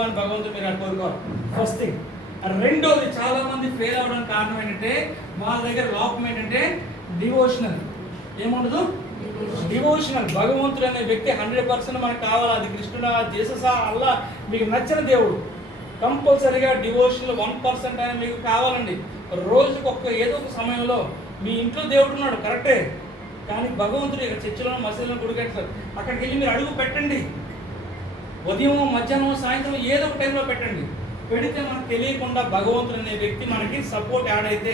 ఇవ్వని భగవంతుడు మీరు కోరుకోవాలి ఫస్ట్ థింగ్. రెండోది చాలా మంది ఫెయిల్ అవ్వడానికి కారణం ఏంటంటే వాళ్ళ దగ్గర లోపం ఏంటంటే డివోషనల్. ఏముండదు? డివోషనల్. భగవంతుడు అనే వ్యక్తి 100% మనకు కావాలి. అది కృష్ణుడా, జీససా, అల్లా, మీకు నచ్చిన దేవుడు, కంపల్సరీగా డివోషనల్ 1% అయినా మీకు కావాలండి. రోజుకు ఏదో ఒక సమయంలో మీ ఇంట్లో దేవుడు ఉన్నాడు కరెక్టే, కానీ భగవంతుడు ఇక్కడ చర్చిలో మసీదులో గుడికెట్టారు, అక్కడికి వెళ్ళి మీరు అడుగు పెట్టండి. ఉదయం, మధ్యాహ్నం, సాయంత్రం ఏదో ఒక టైంలో పెట్టండి. పెడితే మనకు తెలియకుండా భగవంతుడు అనే వ్యక్తి మనకి సపోర్ట్ యాడ్ అయితే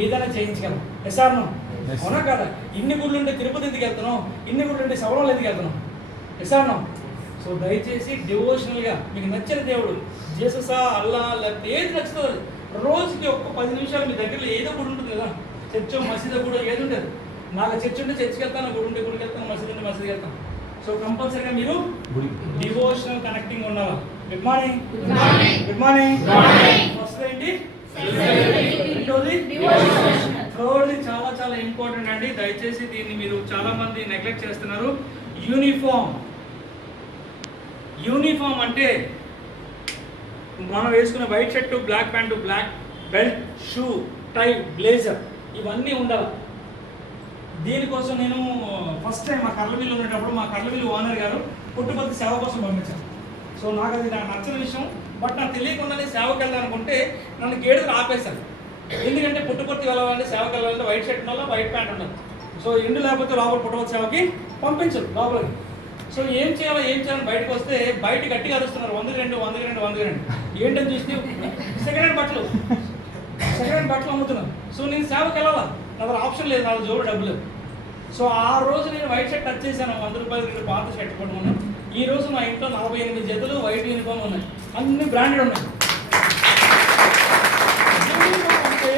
ఏదైనా చేయించగలం. ఎస్ఆర్నో? అవునా కదా? ఇన్ని గుళ్ళు ఉంటే తిరుపతి ఎందుకు వెళ్తున్నాం, ఇన్ని గుళ్ళు ఉంటే శబరిమల ఎందుకు వెళ్తున్నాం? ఎస్ఆర్నో? సో దయచేసి డివోషనల్గా మీకు నచ్చిన దేవుడు జీససా, అల్లా, లేకపోతే ఏది నచ్చుతుంది రోజుకి ఒక్క 10 నిమిషాలు మీ దగ్గరలో ఏదో గుడి ఉంటుంది కదా, చర్చో మసీదో కూడా ఏది ఉంటుంది. నాకు చర్చ్ ఉంటే చర్చికి వెళ్తాను, గుడి ఉంటే గుడికి వెళ్తాను, మసీదు ఉంటే మసీదుకి వెళ్తాను. సో కంపల్సరీగా మీరు డివోషనల్ కనెక్టింగ్ ఉండాలి. Good morning. Good morning. First ఏంటి? రెండోది థర్డ్ది చాలా చాలా ఇంపార్టెంట్ అండి. దయచేసి దీన్ని మీరు చాలా మంది నెగ్లెక్ట్ చేస్తున్నారు. యూనిఫామ్. యూనిఫామ్ అంటే మనం వేసుకున్న white shirt, black pant, black belt, shoe, tie, blazer ఇవన్నీ ఉండాలి. దీనికోసం నేను ఫస్ట్ టైం మా కర్లవిల్లు ఉండేటప్పుడు మా కర్లవిల్లు ఓనర్ గారు పుట్టుపర్తి సేవ కోసం పంపించాను. సో నాకు అది నాకు నచ్చిన విషయం. బట్ నాకు తెలియకుండానే సేవకి వెళ్ళాలనుకుంటే నన్ను గేడుకు ఆపేశాను. ఎందుకంటే పుట్టుపర్తి వెళ్ళాలంటే సేవకి వెళ్ళాలంటే వైట్ షర్ట్ ఉండాలి, వైట్ ప్యాంట్ ఉండాలి. సో ఎండు లేకపోతే లోపల పుట్టపర్తి సేవకి పంపించరు లోపలికి. సో ఏం చేయాలని బయటకు వస్తే బయట గట్టిగా అరుస్తున్నారు, 102 ఏంటని చూస్తే సెకండ్ హ్యాండ్ బట్టలు అమ్ముతున్నాను. సో నేను సేవకి వెళ్ళాలా, నా ఆప్షన్ లేదు, నా జోబు డబ్బులు. సో ఆ రోజు నేను వైట్ షర్ట్ టచ్ చేశాను, 100 రూపాయలు పాత షర్ట్ కొట్టుకున్నాను. ఈ రోజు మా ఇంట్లో 48 జతలు వైట్ యూనిఫామ్ ఉన్నాయి, అన్ని బ్రాండెడ్ ఉన్నాయి. అంటే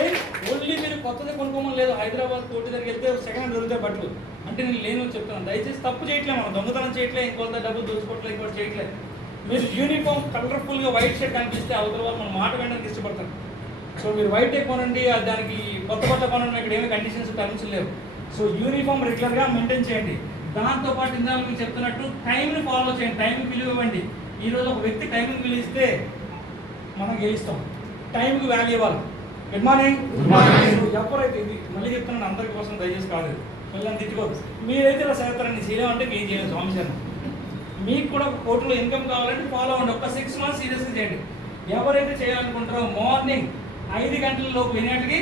ఓన్లీ మీరు కొత్తది కొనుక్కోమని లేదు. హైదరాబాద్ కోటి దగ్గరికి వెళ్తే సెకండ్ హ్యాండ్ దొరికితే బట్టలు అంటే నేను లేని చెప్తాను. దయచేసి తప్పు చేయట్లేదు, మనం దొంగతనం చేయట్లేదు, ఇంకొంత డబ్బులు దోచుకోవట్లేదు, ఇంకోటి చేయట్లేదు. మీరు యూనిఫామ్ కలర్ఫుల్గా వైట్ షర్ట్ కనిపిస్తే అవతల వాళ్ళు మన మాట వినడానికి ఇష్టపడతారు. సో మీరు వైట్ కొనండి, దానికి కొత్త కొనండి, ఇక్కడ ఏమి కండిషన్స్ టర్మ్స్ లేవు. సో యూనిఫామ్ రెగ్యులర్గా మెయింటైన్ చేయండి. దాంతోపాటు ఇందాక మీకు చెప్తున్నట్టు టైంని ఫాలో చేయండి, టైంకి విలువ ఇవ్వండి. ఈరోజు ఒక వ్యక్తి టైంకి విలువ ఇస్తే మనం గెలుస్తాం. టైంకి వాల్యూ ఇవ్వాలి. Good morning. ఎవరైతే ఇది మళ్ళీ చెప్తున్నాను అందరి కోసం, దయచేసి కాదు పిల్లల్ని తిట్టుకోదు. మీరైతే ఇలా చేస్తారండి, చేయలేమంటే మేము చేయలేదు స్వామి సార్. మీకు కూడా ఒక కోర్టులో ఇన్కమ్ కావాలంటే ఫాలో అవ్వండి. ఒక 6 months సీరియస్గా చేయండి. ఎవరైతే చేయాలనుకుంటారో మార్నింగ్ 5 గంటల లోపు, 8 గంటలకి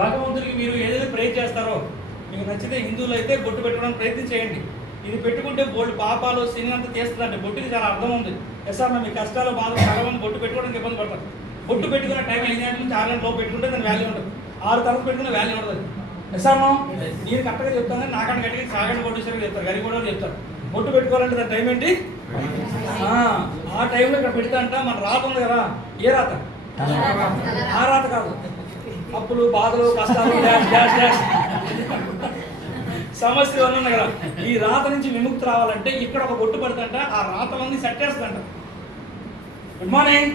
భగవంతుడికి మీరు ఏదైతే ప్రే చేస్తారో మీకు నచ్చితే హిందువులు అయితే బొట్టు పెట్టుకోవడానికి ప్రయత్నం చేయండి. ఇది పెట్టుకుంటే బోల్డ్ పాపాలు సినిమంతా తీస్తుందంటే బొట్టుకి చాలా అర్థం ఉంది. ఎస్ఆర్ మీ కష్టాలు బాధలు చాలా మంది బొట్టు పెట్టుకోవడానికి ఇబ్బంది పడతారు. బొట్టు పెట్టుకున్న టైం 5 గంటల నుంచి 6 గంటల లోపు పెట్టుకుంటే దాని వాల్యూ ఉంటుంది. 6 తర్వాత పెట్టుకున్న వాల్యూ ఉంటుంది. ఎస్ఆర్ నేను కరెక్ట్గా చెప్తాను, నాకంటే గట్టిగా సాగండి కొట్టేసరికి చెప్తారు, గరి కూడా చెప్తారు. బొట్టు పెట్టుకోవాలంటే దాని టైం ఏంటి? ఆ టైంలో ఇక్కడ పెడతా అంట. మన రాత ఉంది కదా, ఏ రాత? ఆ రాత కాదు, అప్పులు, బాధలు, కష్టాలు, సమస్యలు అన్నీ ఉన్నాయి కదా. ఈ రాత నుంచి విముక్తి రావాలంటే ఇక్కడ ఒక బొట్టు పడుతుంట, ఆ రాతలన్నీ సెట్ చేస్తుందంట. Good morning.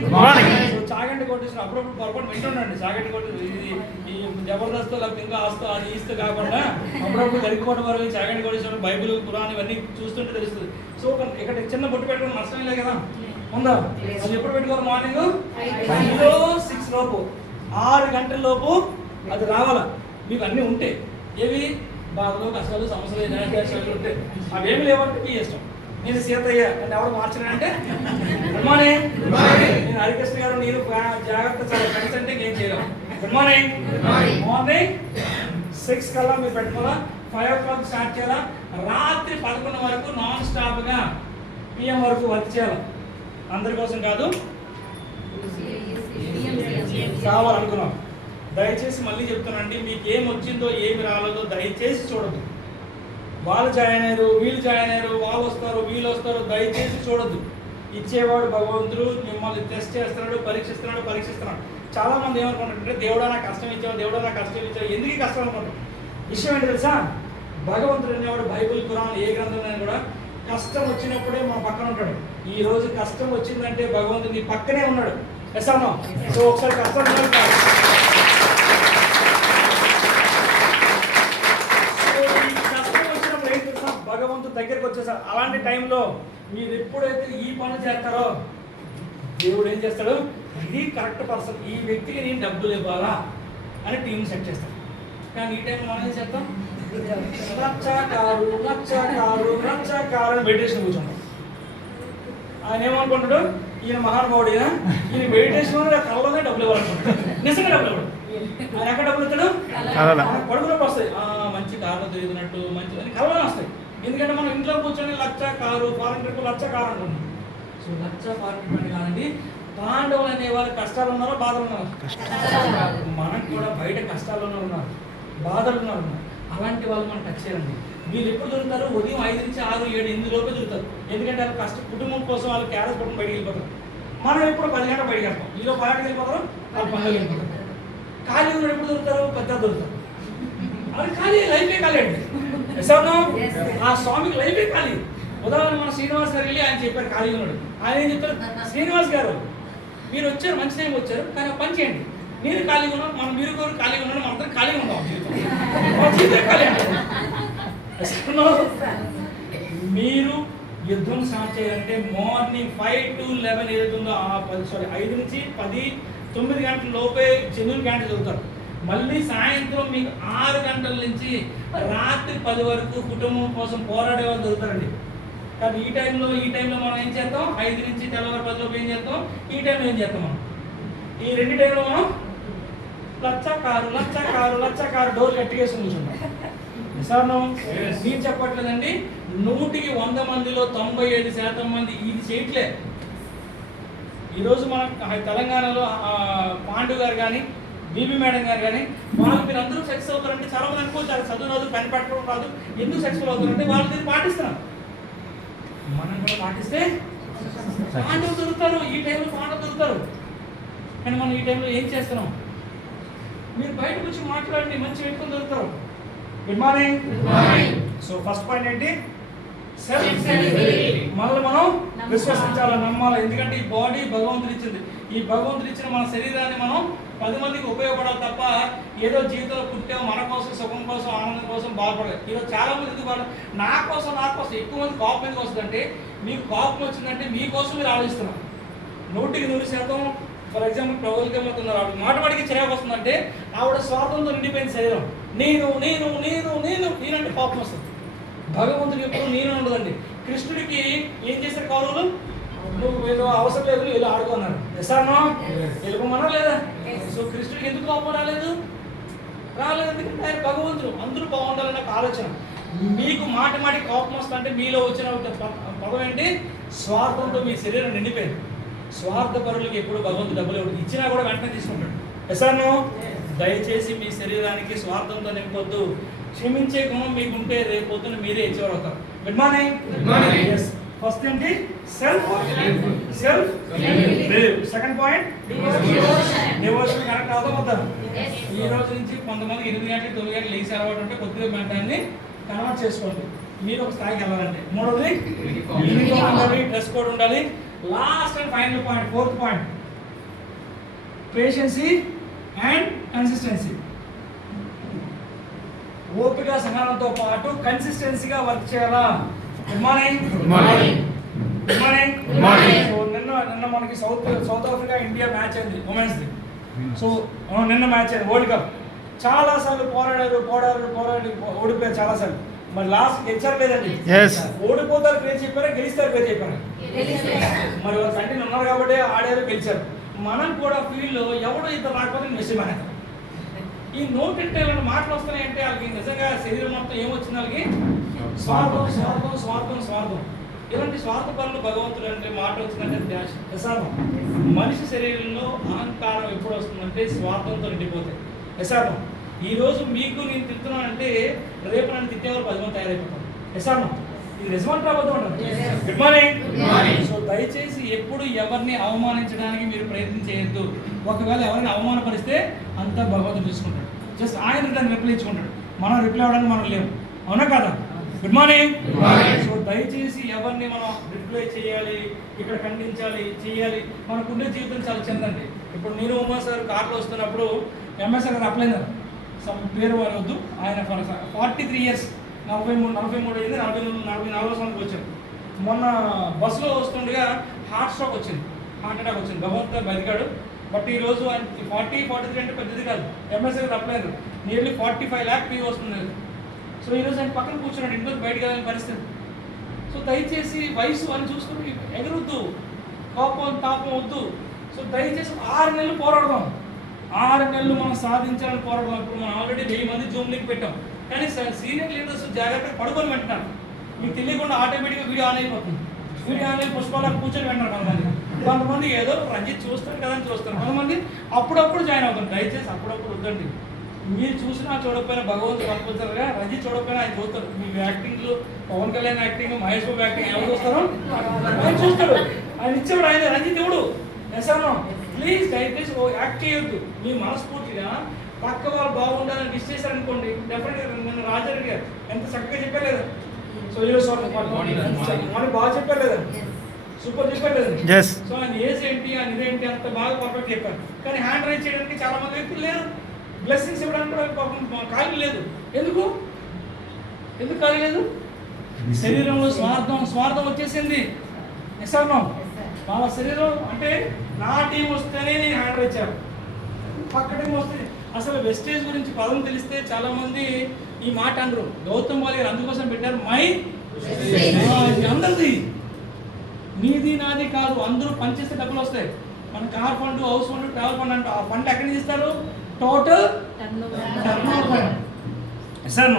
చాగంటి కొట్టేసిన అప్పుడప్పుడు పొరపాటు వింటుండండి. చాగంటి కొట్టేసి ఇది ఈ జబర్దస్త్ లేకపోతే ఇంకా ఆస్తూ అది ఇస్తూ కాకుండా అప్పుడప్పుడు గరికపోవడం వరకు చాగంటి కొట్టేసిన బైబిల్, ఖురాన్ ఇవన్నీ చూస్తుంటే తెలుస్తుంది. సో ఇక్కడ చిన్న బొట్టు పెట్టుకుని నష్టం లేదు కదా, ఉందా? అది ఎప్పుడు పెట్టుకోవాలి? మార్నింగ్ 6 లోపు, 6 గంటల లోపు అది రావాలా. మీకు అన్నీ ఉంటే ఏవి బాధలు, కష్టాలు, సమస్యలు ఉంటే అవేమి లేవంటే మీ ఇష్టం. నేను సీతయ్య అంటే ఎవరు మార్చనంటే గుడ్ మార్నింగ్. నేను హరికృష్ణ గారు నేను జాగ్రత్త చాలా ఫ్రెండ్స్ అంటే ఏం చేయలేం. Good morning. మార్నింగ్ 6 కల్లా మీరు పెట్టుకోవాలా. 5 o'clock స్టార్ట్ చేయాలా. రాత్రి 11 వరకు నాన్ స్టాప్గా PM వరకు వర్క్ చేయాలి. అందరి కోసం కాదు, కావాలనుకున్నాం. దయచేసి మళ్ళీ చెప్తానండి, మీకు ఏం వచ్చిందో ఏమి రాలేదో దయచేసి చూడద్దు. వాళ్ళు జాయిన్ అయ్యారు, వీళ్ళు జాయిన్ అయ్యారు, వాళ్ళు వస్తారు, వీళ్ళు వస్తారు, దయచేసి చూడద్దు. ఇచ్చేవాడు భగవంతుడు మిమ్మల్ని టెస్ట్ చేస్తున్నాడు, పరీక్షిస్తున్నాడు. చాలా మంది ఏమనుకుంటారంటే దేవుడా నాకు కష్టం ఇచ్చావు, దేవుడా నాకు కష్టం ఇచ్చావు, ఎందుకు కష్టం అనుకుంటారు. విషయం ఏంటి తెలుసా? భగవంతుడు అనేవాడు బైబిల్, ఖురాన్ ఏ గ్రంథంలో కూడా కష్టం వచ్చినప్పుడే మా పక్కన ఉంటాడు. ఈ రోజు కష్టం వచ్చిందంటే భగవంతుడు నీ పక్కనే ఉన్నాడు. ఎస్ఆర్నో? సో ఒకసారి కష్టం భగవంతుడు దగ్గరికి వచ్చేసారు. అలాంటి టైంలో మీరు ఎప్పుడైతే ఈ పని చేస్తారో దేవుడు ఏం చేస్తాడు, ఇది కరెక్ట్ పర్సన్, ఈ వ్యక్తికి నేను డబ్బులు ఇవ్వాలా అని టీం సెట్ చేస్తాడు. కానీ ఈ టైంలో మనం ఏం చేస్తాం, లక్షకారు అని మెడిటేషన్ కూర్చుంటాం. ఆయన ఏమనుకుంటాడు, ఈయన మహానుభావుడు, ఈయన మెడిటేషన్ కళ్ళలోనే డబ్బులు ఇవ్వాలనుకుంటాడు. నిజంగా డబ్బులు ఇవ్వడు. ఆయన ఎక్కడ డబ్బులు ఇస్తాడు, పడుకున్నప్పుడు వస్తాయి. మంచి కారులో తిరుగుతున్నట్టు మంచి అని కళ్ళలోనే వస్తాయి. ఎందుకంటే మనం ఇంట్లో కూర్చొని లక్ష కారు ఫారెన్ ట్రిప్ లక్ష కారు అనుకుంటున్నాం. సో లక్ష ఫారెన్ ట్రిప్ అని కాదండి, పాండవులు అనే వాళ్ళు కష్టాలు ఉన్నారో బాధలు ఉన్నారు, మనకు కూడా బయట కష్టాల్లోనే ఉన్నారు, బాధలు ఉన్నారు. అలాంటి వాళ్ళు మనం టచ్ చేయండి. వీళ్ళు ఎప్పుడు దొరుకుతారు, ఉదయం 5 నుంచి 6, 7, 8 లోపే దొరుకుతారు. ఎందుకంటే వాళ్ళు కుటుంబం కోసం వాళ్ళు క్యారెస్ పట్టుకుని బయటికి వెళ్ళిపోతారు. మనం ఎప్పుడు 10 గంటలు బయటికి వెళ్తాం, ఈలో 10 వెళ్ళిపోతారు, వాళ్ళు 12 వెళ్ళిపోతారు. ఖాళీ ఉన్న ఎప్పుడు దొరుకుతారు, పెద్ద దొరుకుతారు. అది ఖాళీ, లైఫే ఖాళీ అండి. ఆ స్వామికి లైఫే ఖాళీ. ఉదాహరణ మన శ్రీనివాస్ గారు వెళ్ళి ఆయన చెప్పారు ఖాళీ ఉన్నాడు. ఆయన ఏం చెప్తారు, శ్రీనివాస్ గారు మీరు వచ్చారు, మంచి టైం వచ్చారు, కానీ పని చేయండి, నేను ఖాళీగా ఉన్నాను, మనం మీరు కూడా ఖాళీగా ఉన్నాను, మన అందరం ఖాళీగా ఉన్నాం. జీవితం ఖాళీ. మీరు యుద్ధం స్టార్ట్ చేయాలంటే మార్నింగ్ 5 to 11 ఏదైతుందో 5 నుంచి 10, 9 గంటల లోపే జనులు గంట చదువుతారు. మళ్ళీ సాయంత్రం మీకు 6 గంటల నుంచి రాత్రి 10 వరకు కుటుంబం కోసం పోరాడే వాళ్ళు దొరుకుతారండి. కానీ ఈ టైంలో మనం ఏం చేస్తాం, 5 నుంచి తెల్లవారు 10 లోపు ఏం చేస్తాం, ఈ టైంలో ఏం చేస్తాం మనం, ఈ 2 టైంలో మనం లక్షకారు డోర్ కట్టిగేసి కూర్చుంటాం. సార్ నేను చెప్పట్లేదండి, 100కి 100 మందిలో 95% మంది ఇది చేయట్లే. ఈరోజు మన తెలంగాణలో పాండు గారు కానీ బీబీ మేడం గారు కానీ వాళ్ళు మీరు అందరూ సక్సెస్ అవుతారంటే చాలా మంది అనుకుంటారు, చదువు రాదు, పని పెట్టడం రాదు, ఎందుకు సక్సెస్ఫుల్ అవుతారంటే వాళ్ళు దీన్ని పాటిస్తున్నారు. మనం కూడా పాటిస్తే పాండవులు దొరుకుతారు, ఈ టైంలో పాండవులు దొరుకుతారు. కానీ మనం ఈ టైంలో ఏం చేస్తున్నాం, మీరు బయటకు వచ్చి మాట్లాడండి, మంచి వ్యక్తులు దొరుకుతారు. Good morning. So first point ఏంటి, మనల్ని మనం విశ్వసించాలి, నమ్మాలి. ఎందుకంటే ఈ బాడీ భగవంతుడు ఇచ్చింది, ఈ భగవంతుడు ఇచ్చిన మన శరీరాన్ని మనం 10 మందికి ఉపయోగపడాలి తప్ప ఏదో జీవితంలో పుట్టాం మన కోసం, సుఖం కోసం, ఆనందం కోసం బాధపడలేదు. ఈరోజు చాలా మంది ఎందుకు నా కోసం ఎక్కువ మంది కోపం ఎందుకు వస్తుందంటే, మీకు కోపం వచ్చిందంటే మీకోసం మీరు ఆలోచిస్తున్నారు. 100కి 100%. ఫర్ ఎగ్జాంపుల్ ప్రభుత్వమవుతున్నారు, ఆవిడ మాటమాటికి చిరాకు వస్తుందంటే ఆవిడ స్వార్థంతో నిండిపోయిన శరీరం. నేనంటే కోపం వస్తుంది. భగవంతుడికి ఎప్పుడు నేను ఉండదండి. కృష్ణుడికి ఏం చేశారు కౌరవులు, నువ్వు ఏదో అవసరం లేదు, వీళ్ళు ఆడుకున్నారు, ఎసానో వెళ్ళిపోమన్నా లేదా. సో కృష్ణుడికి ఎందుకు కోపం రాలేదు, ఎందుకంటే ఆయన భగవంతుడు, అందరూ బాగుండాలన్న ఆలోచన. మీకు మాటి కోపం వస్తుందంటే మీలో వచ్చిన పదం ఏంటి, స్వార్థంతో మీ శరీరం నిండిపోయింది. స్వార్థపరులకి ఎప్పుడు భగవంతుడు డబ్బులు ఇవ్వడు, ఇచ్చినా కూడా వెంటనే తీసుకుంటాడు. ఎసానో దయచేసి మీ శరీరానికి స్వార్థంతో నింపొద్దు. క్షమించే గుణం మీకుంటే రేపు పొద్దున మీరే ఇచ్చేవారు అవుతారు. Good morning. ఫస్ట్ ఏంటి, self. Second point, devotion. Correct అవుతాం. ఈ రోజు నుంచి కొంతమంది 8 గంటలు 9 గంటలు లేచి అలవాటు ఉంటే కొద్దిగా దాన్ని కన్వర్ట్ చేసుకోండి, మీరు ఒక స్థాయికి వెళ్ళాలంటే. మూడవది యూనిఫామ్ ఉండాలి, డ్రెస్ కోడ్ ఉండాలి. Last and final point, 4th point, patiency and consistency. ఓపిక సహనంతో పాటు కన్సిస్టెన్సీగా వర్క్ చేయాలా. Good morning. సో నిన్న మనకి సౌత్ ఆఫ్రికా ఇండియా మ్యాచ్ అయింది, ఉమెన్స్ ది. సో నిన్న మ్యాచ్ అయింది, వరల్డ్ కప్. చాలాసార్లు పోరాడి ఓడిపోయారు చాలాసార్లు. మరి లాస్ట్ గెలిచారు లేదండి, ఓడిపోతారు పేరు చెప్పారా, గెలిస్తారు పేరు చెప్పారా. మరి వాళ్ళ కంటిన్యూ ఉన్నారు కాబట్టి ఆడారు, గెలిచారు. మనం కూడా ఫీల్డ్లో ఎవడో ఇద్దరు రాకపోతే మెసేజ్ మానేస్తారు. ఈ నోట్ అంటే ఏమైనా మాటలు వస్తున్నాయంటే వాళ్ళకి నిజంగా శరీరం మొత్తం ఏమొచ్చింది, వాళ్ళకి స్వార్థం. ఇలాంటి స్వార్థ పనులు భగవంతుడు అంటే మాట వచ్చిందంటే యశార్థం. మనిషి శరీరంలో అహంకారం ఎప్పుడు వస్తుందంటే స్వార్థంతో నిండిపోతాయి. యశార్థం. ఈరోజు మీకు నేను తిడుతున్నానంటే రేపు నన్ను తిట్టేవారు 10 మంది తయారైపోతారు. యశార్థం. ఇది నిజమంటే అబద్ధం అంటారు. Good morning. సో దయచేసి ఎప్పుడు ఎవరిని అవమానించడానికి మీరు ప్రయత్నం చేయొద్దు. ఒకవేళ ఎవరిని అవమానపరిస్తే అంతా భగవంతుడు చూసుకుంటాడు. జస్ట్ ఆయన దాన్ని రిప్లై ఇచ్చుకుంటాడు, మనం రిప్లై అవ్వడానికి మనం లేము. అవునా కదా. Good morning. సో దయచేసి ఎవరిని మనం రిప్లై చేయాలి, ఇక్కడ ఖండించాలి, చేయాలి. మనకుండే జీవితం చాలా చిన్నదండి. ఇప్పుడు నేను ఉమా సార్ కార్లో వస్తున్నప్పుడు ఎంఎస్ఆర్ గారు అప్లై సమ్ పేరు వద్దు, ఆయన 43 years 43 అయింది, 44 సంవత్సరానికి వచ్చారు. మొన్న బస్సులో వస్తుండగా హార్ట్ స్ట్రోక్ వచ్చింది, హార్ట్ అటాక్ వచ్చింది. భగవంతుడు బతికాడు. బట్ ఈరోజు ఆయన 40-43 అంటే పెద్దది కాదు, ఎంఎస్ఐ తప్పలేదు, నియర్లీ 45 lakh ఫీ వస్తుంది. సో ఈరోజు ఆయన పక్కన కూర్చున్నాడు, ఇంట్లో బయటకు వెళ్ళని పరిస్థితి. సో దయచేసి వయసు అని చూసుకుని ఎగరొద్దు, కోపం తాపం వద్దు. సో దయచేసి 6 నెలలు పోరాడదాం, 6 నెలలు మనం సాధించాలని పోరాడదాం. ఇప్పుడు మనం ఆల్రెడీ 1000 మంది జూమ్ లింక్ పెట్టాం, కానీ సీనియర్ లీడర్స్ జాగ్రత్తగా పడుకొని వింటున్నారు. మీకు తెలియకుండా ఆటోమేటిక్గా వీడియో ఆన్ అయిపోతుంది. వీడియో ఆన్ అయి పుష్పాలకు కూర్చొని వింటున్నారు. కొంతమంది ఏదో రంజిత్ చూస్తారు కదా అని చూస్తారు, కొంతమంది అప్పుడప్పుడు జాయిన్ అవుతారు. దయచేసి అప్పుడప్పుడు వద్దండి. మీరు చూసినా చూడకపోయినా భగవంతుడు పంపుతారుగా, రంజిత్ చూడకపోయినా ఆయన చూస్తారు. మీ యాక్టింగ్లు, పవన్ కళ్యాణ్ యాక్టింగ్, మహేష్ బాబు యాక్టింగ్ ఎవరు చూస్తారు? ఆయన చూస్తాడు. ఆయన ఇచ్చేవాడు ఆయన, రంజిత్ ఎవడు ఎసానో. ప్లీజ్ దయచేసి యాక్ట్ చేయొద్దు. మీ మనస్ఫూర్తిగా పక్క వాళ్ళు బాగుండాలని విష్ చేశారనుకోండి, డెఫినెట్గా నిన్న రాజారెడ్డి గారు ఎంత చక్కగా చెప్పలేదు. సో ఈరోజు మనకి బాగా చెప్పారు లేదా, సూపర్ చెప్పారు లేదా. సో ఆయన ఏజ్ ఏంటి, ఆయన ఇదేంటి అంత బాగా పర్ఫెక్ట్ చెప్పారు. కానీ హ్యాండ్ రైజ్ చేయడానికి చాలా మంది వ్యక్తులు లేరు, బ్లెస్సింగ్స్ ఇవ్వడానికి కూడా పాపం ఖాళీ లేదు. ఎందుకు ఖాళీ లేదు? శరీరంలో స్వార్థం వచ్చేసింది. ఎసానో వాళ్ళ శరీరం అంటే నా టీం వస్తేనే నేను హ్యాండ్ రైజ్ చేయాలి, పక్క టీం వస్తే. అసలు వెస్టేజ్ గురించి పదం తెలిస్తే చాలా మంది ఈ మాట అనరు. గౌతమ్ వాల్ గారు అందుకోసం పెట్టారు, మై అందరిది, నీది నాది కాదు, అందరూ పనిచేస్తే డబ్బులు వస్తాయి. మన car fund, house fund, travel fund అంటే ఆ ఫండ్ ఎక్కడి నుంచి ఇస్తారు? టోటల్ సార్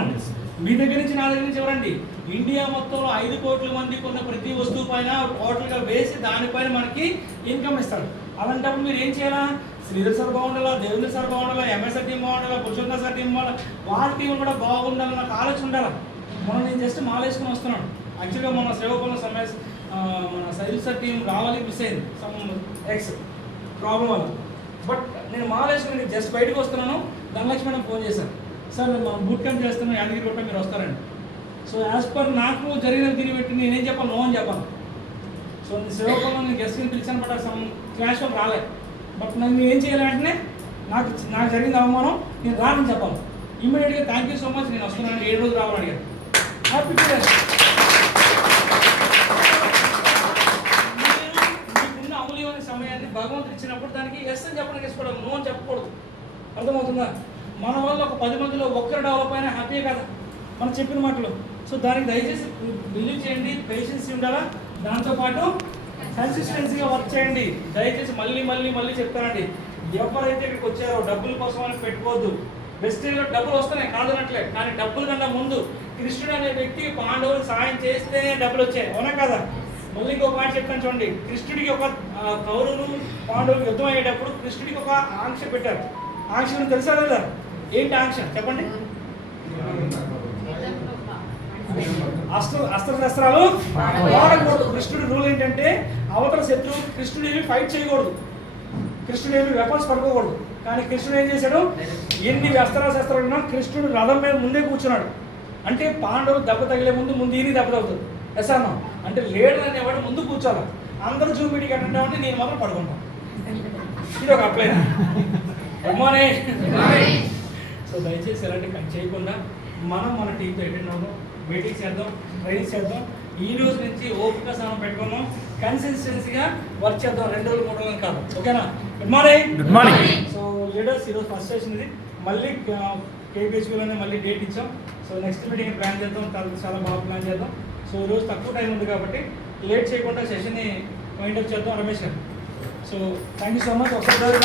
మీ దగ్గర నుంచి నా దగ్గర నుంచి ఎవరండి? ఇండియా మొత్తంలో 5 కోట్ల మంది కొన్న ప్రతి వస్తువు పైన టోటల్గా వేసి దానిపైన మనకి ఇన్కమ్ ఇస్తారు. అలాంటప్పుడు మీరు ఏం చేయాలా? శ్రీధర్ సార్ బాగుండాలా, దేవేంద్ర సార్ బాగుండాలా, ఎంఎస్ఆర్ టీం బాగుండాలా, పురుషోత్తమ సార్ టీం బాగుండాలి, వాళ్ళ టీం కూడా బాగుండాలని నాకు ఆలోచన ఉండాలి. మనం నేను జస్ట్ మాలేసుకుని వస్తున్నాను. యాక్చువల్గా మన సేవకుల మన సైల్ సార్ టీం రావాలి, మిస్ అయింది సమ్ ఎక్స్ ప్రాబ్లం వల్ల. బట్ నేను మాలేసుకుని జస్ట్ బయటకు వస్తున్నాను. ధనలక్ష్మి మేడం ఫోన్ చేశాను, సార్ నేను మనం బూట్ క్యాంప్ చేస్తున్నాం, యాదగిరి గుట్ట మీరు వస్తారండి. సో యాజ్ పర్ నాకు జరిగిన దీన్ని పెట్టి నేనేం చెప్పాను, నో అని చెప్పాను. సో సేవకులను నేను గెస్ట్ని పిలిచాను, బట్ సమ్ క్లాష్ ఆఫ్ రాలేదు. బట్ నేను ఏం చేయాలంటే నాకు జరిగిన అవమానం, నేను రానని చెప్పాలి. ఇమ్మీడియట్గా థ్యాంక్ యూ సో మచ్, నేను వస్తున్నాను, 7 రోజులు రావాలని అడిగాను. హ్యాపీ మీకున్న అమూల్యమైన సమయాన్ని భగవంతుడు ఇచ్చినప్పుడు దానికి ఎస్ అని చెప్పడానికి ఇష్టపడదు, నో అని చెప్పకూడదు. అర్థమవుతుందా? మన వల్ల ఒక 10 మందిలో ఒక్కరు డెవలప్ అయినా హ్యాపీ కదా మనం చెప్పిన మాటలు. సో దానికి దయచేసి బిలీవ్ చేయండి, పేషెన్స్ ఉండాలా, దాంతోపాటు కన్సిస్టెన్సీగా వర్క్ చేయండి. దయచేసి మళ్ళీ చెప్తానండి, ఎవరైతే ఇక్కడికి వచ్చారో డబ్బుల కోసం అని పెట్టుకోవద్దు. వెస్టేజ్లో డబ్బులు వస్తున్నాయి కాదనట్లే, కానీ డబ్బుల కన్నా ముందు కృష్ణుడు అనే వ్యక్తి పాండవులు సాయం చేస్తేనే డబ్బులు వచ్చాయి, అవునా కదా? మళ్ళీ ఇంకొక మాట చెప్తాను చూడండి. కృష్ణుడికి ఒక కౌరవులు పాండవులు యుద్ధం అయ్యేటప్పుడు కృష్ణుడికి ఒక ఆంక్ష పెట్టారు. ఆంక్ష గురించి తెలుసా లేదా? ఏంటి ఆంక్ష చెప్పండి? అస్త్రశస్త్రాలు వాడకూడదు. కృష్ణుడి రూల్ ఏంటంటే అవతల శత్రువు కృష్ణుడు ఏమి ఫైట్ చేయకూడదు, కృష్ణుడు ఏమి వెపన్స్ పడుకోకూడదు. కానీ కృష్ణుడు ఏం చేశాడు? ఎన్ని అస్త్రశస్త్రాలు ఉన్నా కృష్ణుడు రథం మీద ముందే కూర్చున్నాడు. అంటే పాండవులు దెబ్బ తగిలే ముందు ఈయన దెబ్బ తగ్గుతుంది. ఎసాను అంటే లీడర్ అనేవాడు ముందు కూర్చోాలి. అందరూ జూమ్ మీటింగ్ అంటే నేను మాత్రం పడుకుంటాను. ఇది ఒక అప్లై. Good morning. సో దయచేసి ఎలాంటి కట్ చేయకుండా మన టీంతో అటెండ్ అవుదాం, మీటింగ్ చేద్దాం, ట్రైనింగ్ చేద్దాం. ఈ రోజు నుంచి ఓపిక సహనం పెట్టుకున్నాం, కన్సిస్టెన్సీగా వర్క్ చేద్దాం. 2 రోజులు 3 రోజులు కాదు, ఓకేనా? Good morning. సో లీడర్స్ ఈరోజు ఫస్ట్ సెషన్ ఇది. మళ్ళీ కేబిహెచ్లోనే మళ్ళీ డేట్ ఇచ్చాం. సో నెక్స్ట్ మీటింగ్ ప్లాన్ చేద్దాం, చాలా బాగా ప్లాన్ చేద్దాం. సో ఈరోజు తక్కువ టైం ఉంది కాబట్టి లేట్ చేయకుండా సెషన్ని వైండప్ చేద్దాం. రమేష్ గారు, so thank you so much. ఒకసారి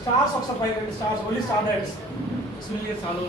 స్టార్స్ ఒకసారి 5 stars only star diets Sunil గారు చాలు.